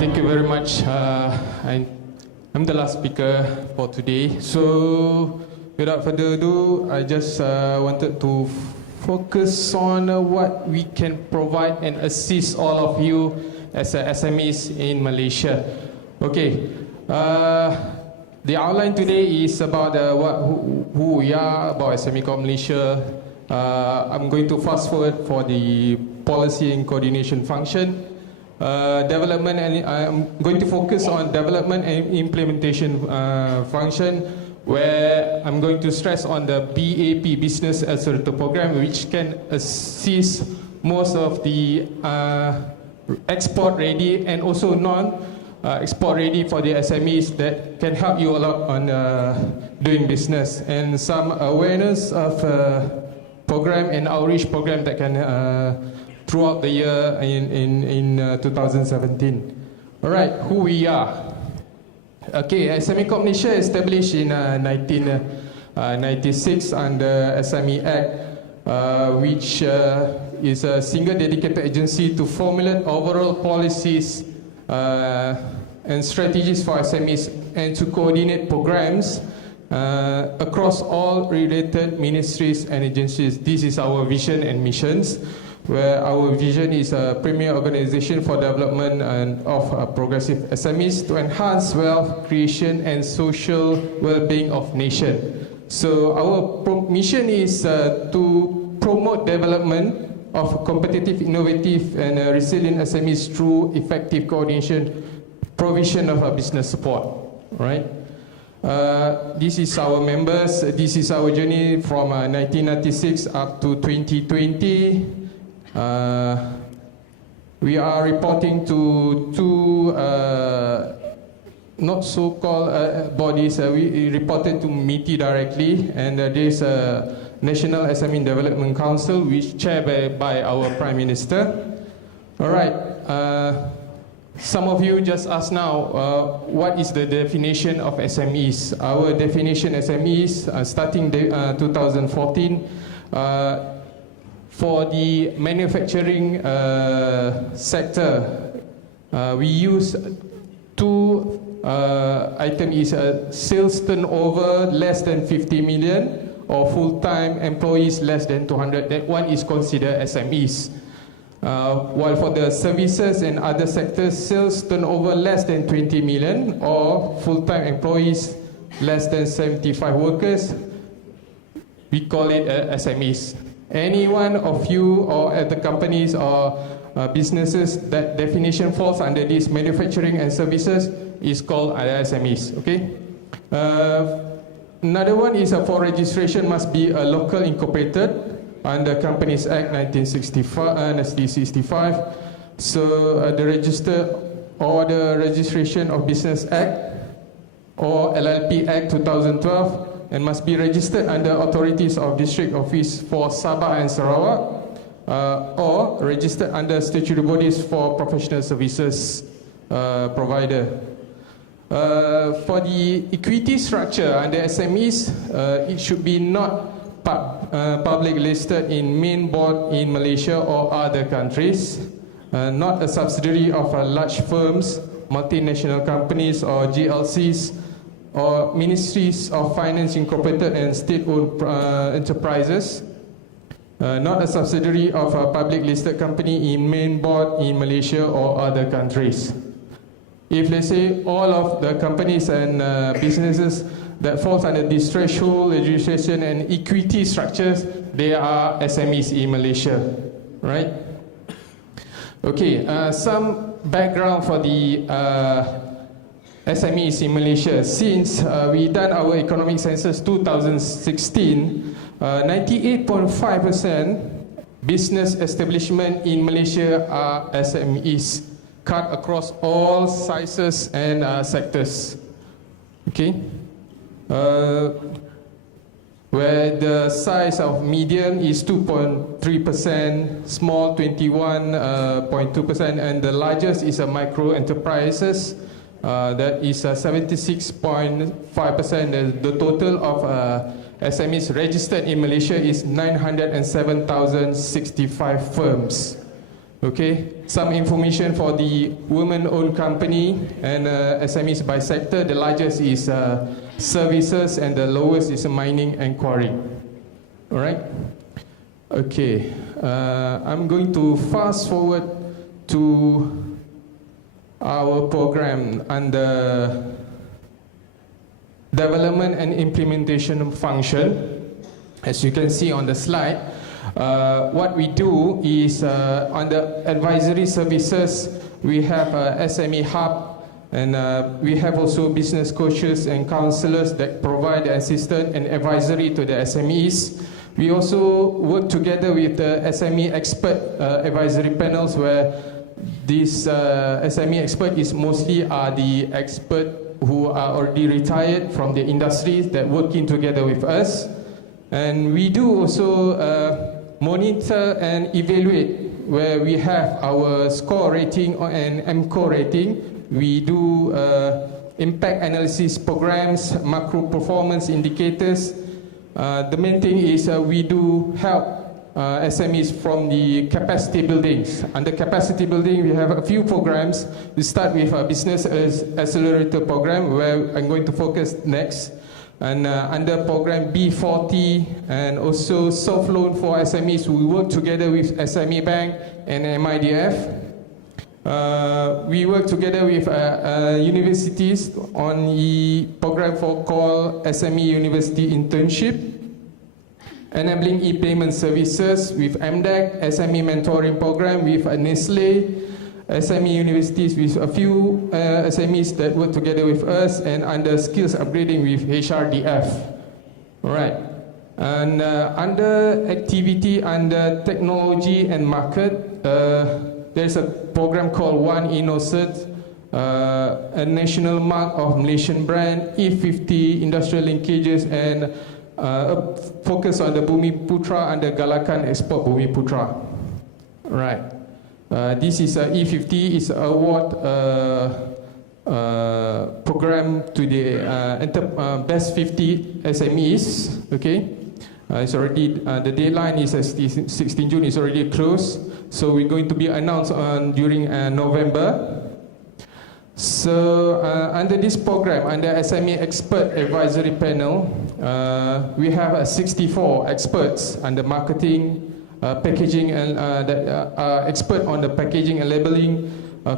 Thank you very much. I'm the last speaker for today. So, without further ado, I just wanted to focus on what we can provide and assist all of you as SMEs in Malaysia. Okay. The outline today is about who we are, about SME Corp Malaysia. I'm going to fast forward for the policy and coordination function. Development, and I'm going to focus on development and implementation function, where I'm going to stress on the BAP, Business Accelerator Program, which can assist most of the export ready and also non-export ready for the SMEs that can help you a lot on doing business, and some awareness of program and outreach program that can throughout the year in 2017. All right, who we are. Okay, SME Corp Malaysia established in 1996 under SME Act, which is a single dedicated agency to formulate overall policies and strategies for SMEs and to coordinate programs across all related ministries and agencies. This is our vision and missions, where our vision is a premier organization for development of progressive SMEs to enhance wealth creation and social well-being of nation. So our mission is to promote development of competitive, innovative and resilient SMEs through effective coordination, provision of business support. Right? This is our members. This is our journey from 1996 up to 2020. We are reporting to two not so-called bodies. We reported to MITI directly, and there's a National SME Development Council, which chaired by our Prime Minister. All right. Some of you just asked now, what is the definition of SMEs? Our definition SMEs, starting 2014, for the manufacturing sector, we use two items: sales turnover less than 50 million or full-time employees less than 200. That one is considered SMEs. While for the services and other sectors, sales turnover less than 20 million or full-time employees less than 75 workers, we call it SMEs. Any one of you or at the companies or businesses that definition falls under this manufacturing and services is called SMEs. Okay. Another one is for registration must be a local incorporated under Companies Act 1965. So the register or the Registration of Business Act or LLP Act 2012, and must be registered under authorities of District Office for Sabah and Sarawak, or registered under statutory bodies for professional services provider. For the equity structure under SMEs, it should be not public listed in main board in Malaysia or other countries, not a subsidiary of large firms, multinational companies or GLCs, or Ministries of Finance Incorporated and state-owned enterprises, not a subsidiary of a public listed company in main board in Malaysia or other countries. If let's say all of the companies and businesses that falls under this threshold, legislation and equity structures, they are SMEs in Malaysia, right? Okay, some background for the SMEs in Malaysia. Since we done our economic census 2016, 98.5% business establishment in Malaysia are SMEs, cut across all sizes and sectors. Okay, where the size of medium is 2.3%, small 21.2%, and the largest is a micro enterprises. That is 76.5%. The total of SMEs registered in Malaysia is 907,065 firms. Okay, some information for the women-owned company and SMEs by sector. The largest is services and the lowest is mining and quarry. All right. Okay, I'm going to fast forward to our program under development and implementation function. As you can see on the slide, what we do is on the advisory services, we have a SME hub, and we have also business coaches and counselors that provide assistance and advisory to the SMEs. We also work together with the SME expert advisory panels, where this SME expert is mostly the expert who are already retired from the industries that working together with us. And we do also monitor and evaluate, where we have our score rating and MCO rating. We do impact analysis programs, macro performance indicators. The main thing is we do help SMEs from the capacity buildings. Under capacity building, we have a few programs. We start with a business accelerator program, where I'm going to focus next. And under program B40 and also soft loan for SMEs, we work together with SME Bank and MIDF. We work together with universities on the program called SME University Internship. Enabling e-payment services with MDEC, SME mentoring program with Nestle, SME universities with a few SMEs that work together with us, and under skills upgrading with HRDF. All right. And under activity, under technology and market, there's a program called One Innocent, a national mark of Malaysian brand, E50 industrial linkages, and focus on the Bumiputra under Galakan Export Bumiputra. Right. This is E50 is an award program to the best 50 SMEs. Okay, it's already the deadline is 16 June. Is already closed, so we're going to be announced on during November. So under this program, under SME Expert Advisory Panel, we have 64 experts under marketing, packaging, and that are expert on the packaging and labeling,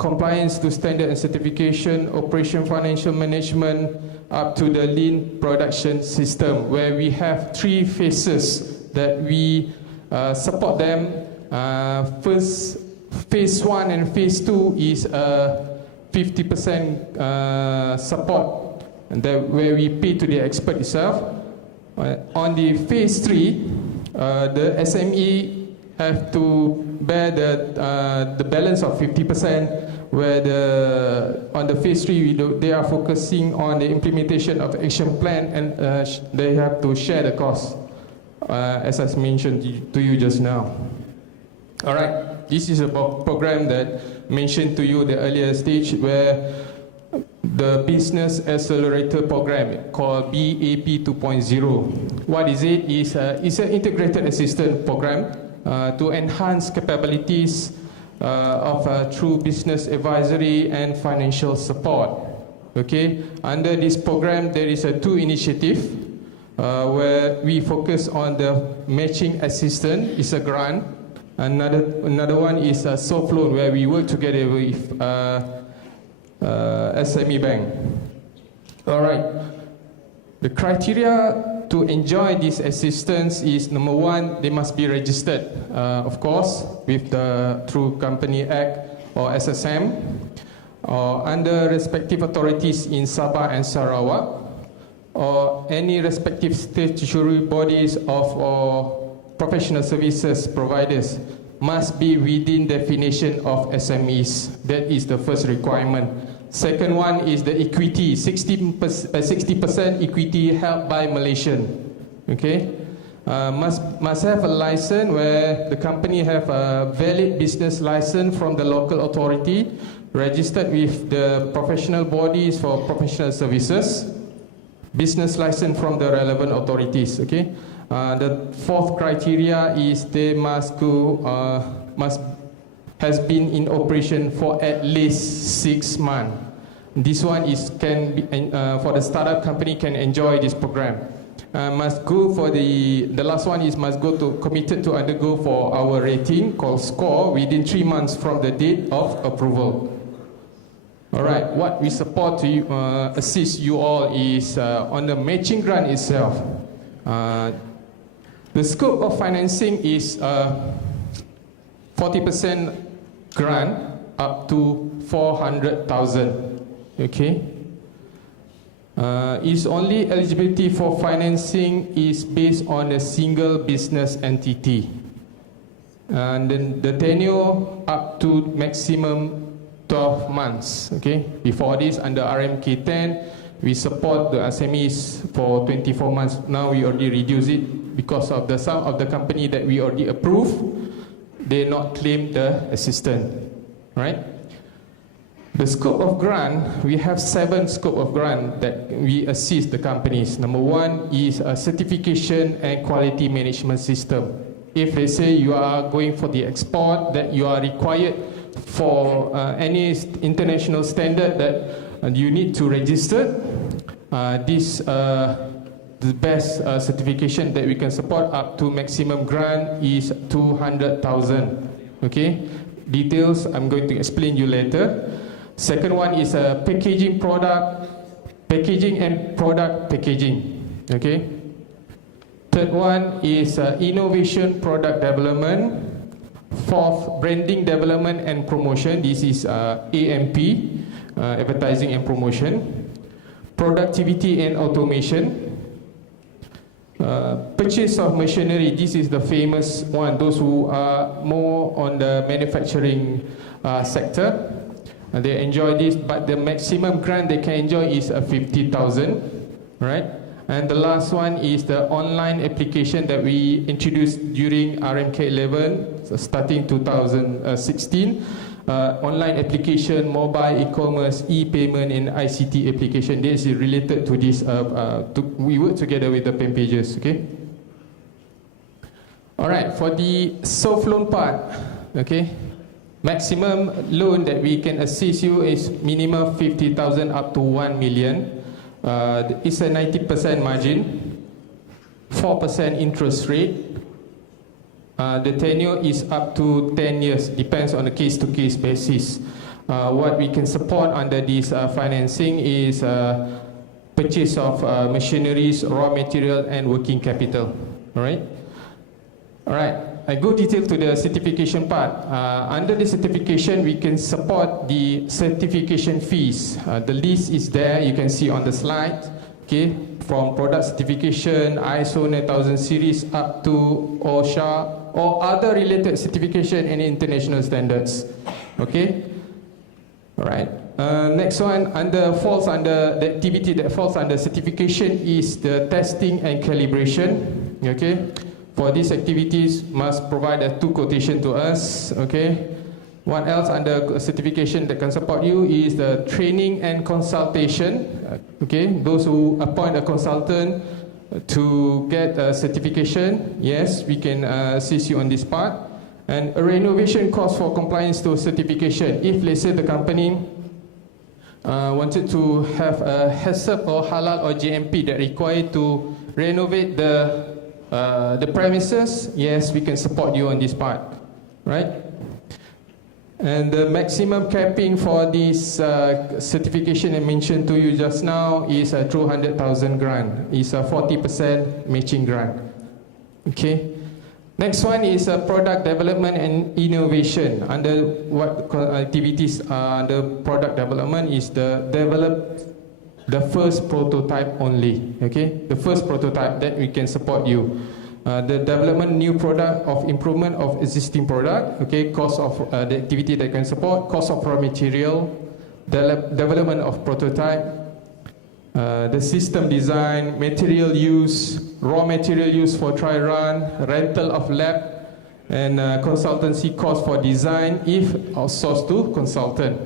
compliance to standard and certification, operation financial management, up to the lean production system, where we have 3 phases that we support them. First, phase 1 and phase 2 is 50% support, and that where we pay to the expert itself. On the phase 3, the SME have to bear the balance of 50%, where on the phase 3 they are focusing on the implementation of action plan, and they have to share the cost, as I mentioned to you just now. All right, this is a program that mentioned to you the earlier stage, where the Business Accelerator Program called BAP 2.0. What is it? It's an integrated assistance program to enhance capabilities of true business advisory and financial support. Okay, under this program there is 2 initiatives where we focus on the matching assistance. It's a grant. Another one is a soft loan, where we work together with SME Bank. All right. The criteria to enjoy this assistance is, number 1, they must be registered, of course, with the through Company Act or SSM, or under respective authorities in Sabah and Sarawak, or any respective statutory bodies or professional services providers must be within definition of SMEs. That is the first requirement. Second one is the equity, 60% equity held by Malaysian. Okay, must have a license, where the company have a valid business license from the local authority, registered with the professional bodies for professional services, business license from the relevant authorities. Okay. The 4th criteria is they must has been in operation for at least 6 months. This one is for the startup company can enjoy this program. Must go for the last one is must go to committed to undergo for our rating called SCORE within 3 months from the date of approval. All right, what we support to assist you all is on the matching grant itself. The scope of financing is 40% grant up to 400,000. Okay. Is only eligibility for financing is based on a single business entity. And then the tenure up to maximum 12 months. Okay. Before this, under RMK 10, we support the SMEs for 24 months. Now we already reduce it because of the some of the company that we already approved, they not claim the assistance. Right. The scope of grant, we have 7 scope of grant that we assist the companies. Number 1 is a certification and quality management system. If they say you are going for the export, that you are required for any international standard that you need to register, the best certification that we can support up to maximum grant is 200,000. Okay, details I'm going to explain you later. Second one is a packaging and product packaging. Okay. Third one is innovation product development. Fourth, branding development and promotion. This is AMP, advertising and promotion. Productivity and automation. Purchase of machinery. This is the famous one. Those who are more on the manufacturing sector. They enjoy this, but the maximum grant they can enjoy is 50,000, right? And the last one is the online application that we introduced during RMK 11, so starting 2016. Online application, mobile e-commerce, e-payment, and ICT application. This is related to this. We work together with the PEM pages. Okay. All right. For the soft loan part, okay. Maximum loan that we can assist you is minimum 50,000 up to 1 million. It's a 90% margin, 4% interest rate. The tenure is up to 10 years, depends on a case-to-case basis. What we can support under this financing is purchase of machineries, raw material, and working capital. All right. All right. I go detail to the certification part. Under the certification, we can support the certification fees. The list is there, you can see on the slide. Okay, from product certification, ISO 9000 series up to OSHA or other related certification and international standards. Okay, all right. Next one falls under the activity that falls under certification is the testing and calibration. Okay. For these activities, must provide a 2 quotation to us. Okay. What else under certification that can support you is the training and consultation. Okay. Those who appoint a consultant to get a certification, yes, we can assist you on this part. And a renovation cost for compliance to certification. If let's say the company wanted to have a HACCP or halal or GMP that required to renovate the premises, yes, we can support you on this part, right? And the maximum capping for this certification I mentioned to you just now is a 200,000 grant. It's a 40% matching grant. Okay. Next one is a product development and innovation. Under what activities under product development is develop the first prototype only. Okay, the first prototype that we can support you. The development new product of improvement of existing product. Okay, cost of the activity that can support, cost of raw material, development of prototype, the system design, material use, raw material use for try run, rental of lab, and consultancy cost for design if outsourced to consultant.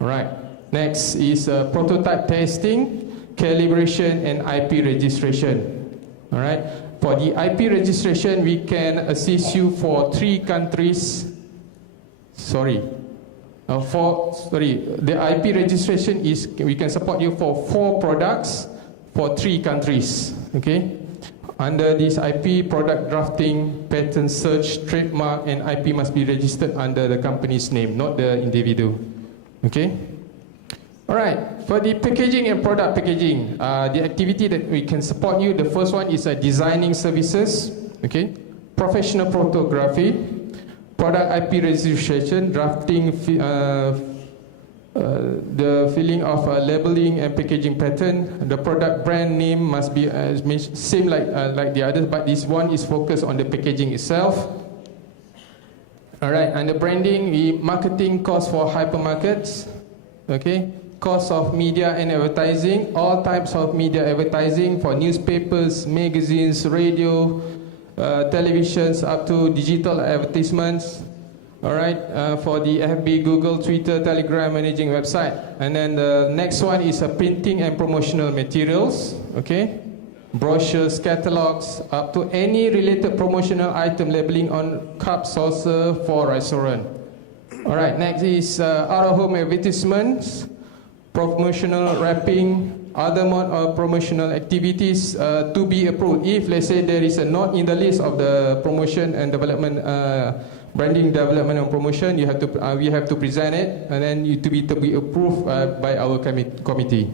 All right. Next is prototype testing, calibration, and IP registration. All right. For the IP registration, we can assist you for 3 countries. The IP registration is, we can support you for 4 products for 3 countries, okay? Under this IP, product drafting, patent search, trademark, and IP must be registered under the company's name, not the individual, okay? All right, for the packaging and product packaging, the activity that we can support you, the first one is designing services, okay? Professional photography, product IP registration, drafting, the filling of labeling and packaging pattern. The product brand name must be same like the others, but this one is focused on the packaging itself. All right, and the branding, the marketing cost for hypermarkets, okay? Cost of media and advertising, all types of media advertising for newspapers, magazines, radio, televisions, up to digital advertisements. All right, for the FB, Google, Twitter, Telegram, managing website. And then the next one is printing and promotional materials, okay? Brochures, catalogs, up to any related promotional item labeling on cup, saucer for restaurant. All right, next is out-of-home advertisements, promotional wrapping, other mode of promotional activities to be approved. If, let's say, there is a not in the list of the promotion and development, branding, development and promotion, you have to, we have to present it, and then to be approved by our committee.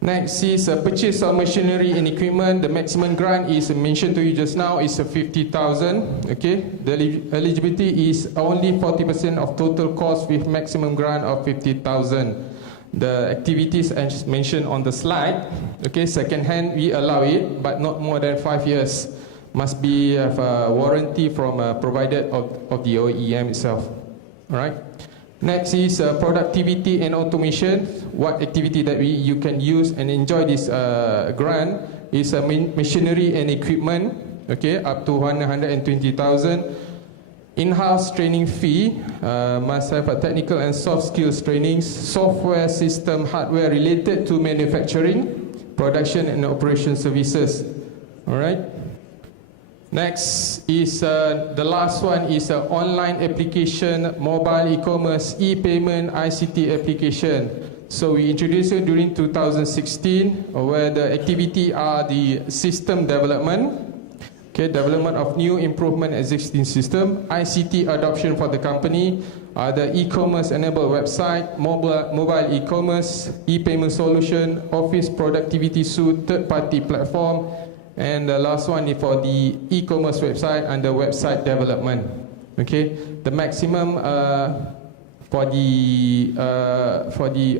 Next is purchase of machinery and equipment. The maximum grant is mentioned to you just now is 50,000. Okay, the eligibility is only 40% of total cost with maximum grant of 50,000. The activities as mentioned on the slide. Okay, second hand we allow it, but not more than 5 years. Must be have a warranty from provided of the OEM itself. All right. Next is productivity and automation. What activity that you can use and enjoy this grant is machinery and equipment. Okay, up to 120,000. In-house training fee, must have a technical and soft skills trainings, software system, hardware related to manufacturing, production and operation services. All right. Next is the last one is online application, mobile e-commerce, e-payment, ICT application. So we introduced it during 2016, where the activity are the system development, okay, development of new improvement existing system, ICT adoption for the company, the e-commerce enabled website, mobile e-commerce, e-payment solution, office productivity suite, third-party platform. And the last one is for the e-commerce website and the website development. Okay, the maximum for the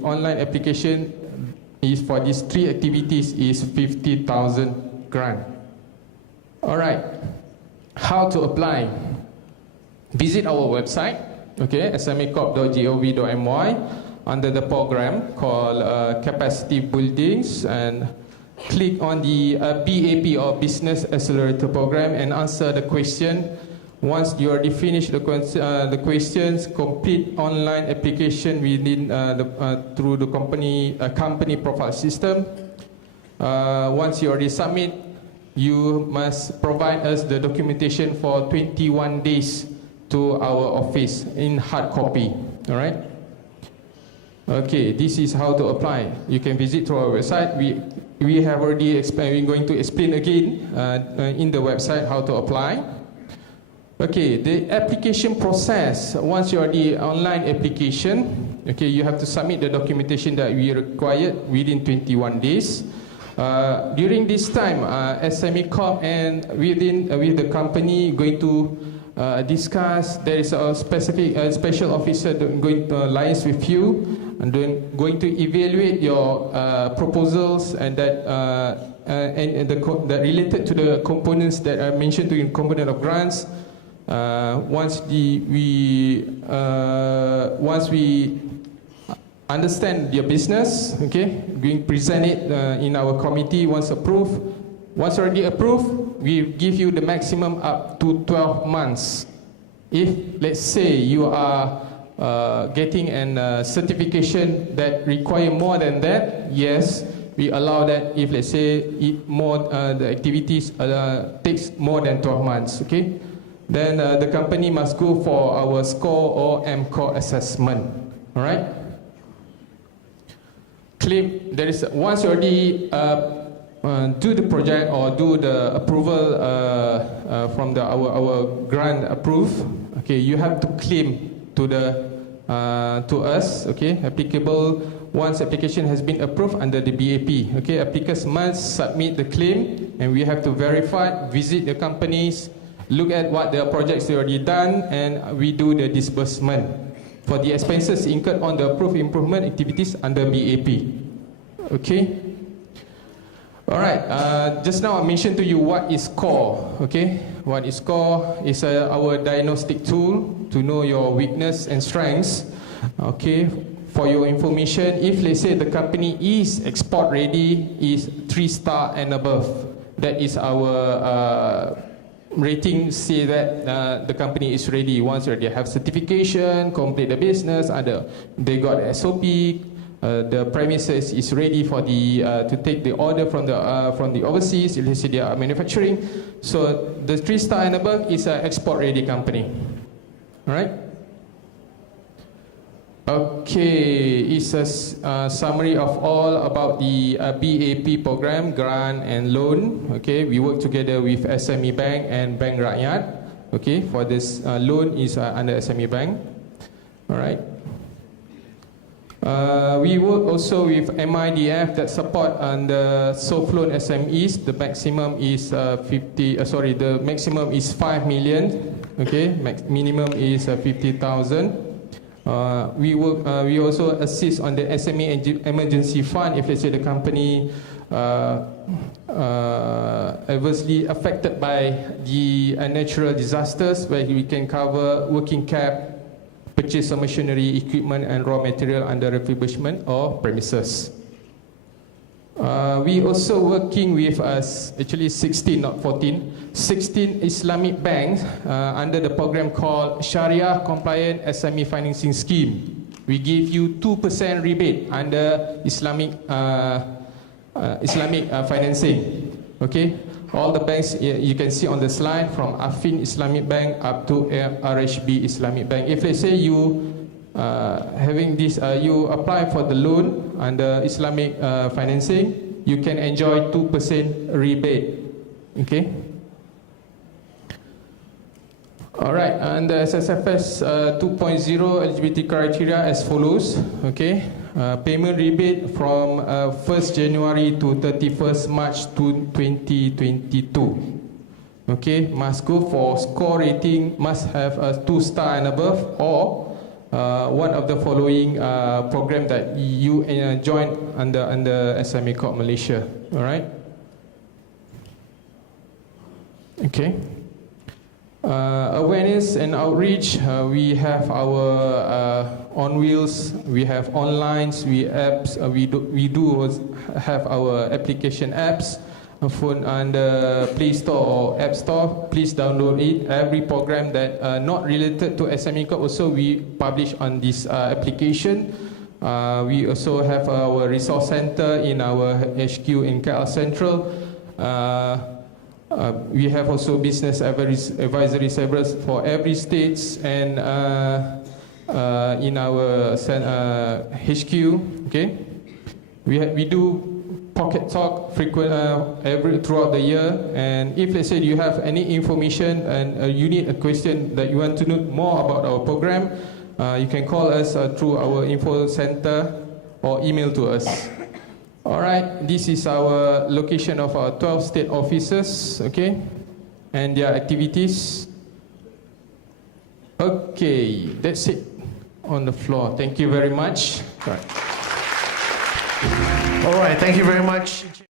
online application is for these 3 activities is 50,000 grant. All right, how to apply? Visit our website, okay, smacorp.gov.my, under the program called Capacity Buildings, and click on the BAP or Business Accelerator Program and answer the question. Once you already finished the questions, complete online application within through the company profile system. Once you already submit, you must provide us the documentation for 21 days to our office in hard copy. All right. Okay, this is how to apply. You can visit through our website. We have already explained. We're going to explain again in the website how to apply. Okay, the application process. Once you're the online application, okay, you have to submit the documentation that we required within 21 days. During this time, SME Corp and with the company going to discuss. There is a specific special officer going to liaise with you and then going to evaluate your proposals and that that related to the components that are mentioned to in component of grants. Once we understand your business, okay, we present it in our committee. Once already approved, we give you the maximum up to 12 months. If, let's say, you are getting a certification that require more than that, yes, we allow that. If, let's say, the activities takes more than 12 months, okay. then the company must go for our SCORE or MCORE assessment. All right? Claim, there is, once you already do the project or do the approval from our grant approved, okay, you have to claim to to us, okay, applicable once application has been approved under the BAP. Okay, applicants must submit the claim, and we have to verify, visit the companies, look at what their projects they already done, and we do the disbursement for the expenses incurred on the approved improvement activities under BAP. Okay. All right. Just now I mentioned to you what is SCORE. Okay. What is SCORE is our diagnostic tool to know your weakness and strengths. Okay. For your information, if let's say the company is export ready, is 3-star and above, that is our rating. Say that the company is ready. Once they have certification, complete the business, they got SOP, the premises is ready for the to take the order from the overseas. Let's say they are manufacturing. So the 3-star and above is an export ready company. All right. Okay, it's a summary of all about the BAP program, grant and loan. Okay, we work together with SME Bank and Bank Rakyat. Okay, for this loan is under SME Bank. All right. We work also with MIDF that support under soft loan SMEs. The maximum is the maximum is 5 million. Okay, minimum is 50,000. We also assist on the SME emergency fund if let's say the company adversely affected by the natural disasters, where we can cover working cap, purchase of machinery, equipment and raw material under refurbishment or premises. We also working with actually 16, not 14, 16 Islamic banks under the program called Sharia Compliant SME Financing Scheme. We give you 2% rebate under Islamic financing. Okay, all the banks you can see on the slide, from Affin Islamic Bank up to RHB Islamic Bank. If let's say you having this, you apply for the loan under Islamic financing, you can enjoy 2% rebate. Okay. All right, and the SSFS 2.0 eligibility criteria as follows. Okay, payment rebate from 1st January to 31st March 2022. Okay, must go for SCORE rating, must have a 2-star and above, or one of the following program that you join under SME Corp Malaysia. All right. Okay. Awareness and outreach. We have our on wheels. We have onlines. We apps. We do have our application apps. Phone under Play Store or App Store. Please download it. Every program that not related to SME Corp also we publish on this application. We also have our resource center in our HQ in KL Central. We have also business advisory service for every states and in our HQ. Okay, we do pocket talk frequent throughout the year. And if let's say you have any information and you need a question that you want to know more about our program, you can call us through our info center or email to us. All right, this is our location of our 12 state offices, okay, and their activities. Okay, that's it on the floor. Thank you very much. All right, thank you very much.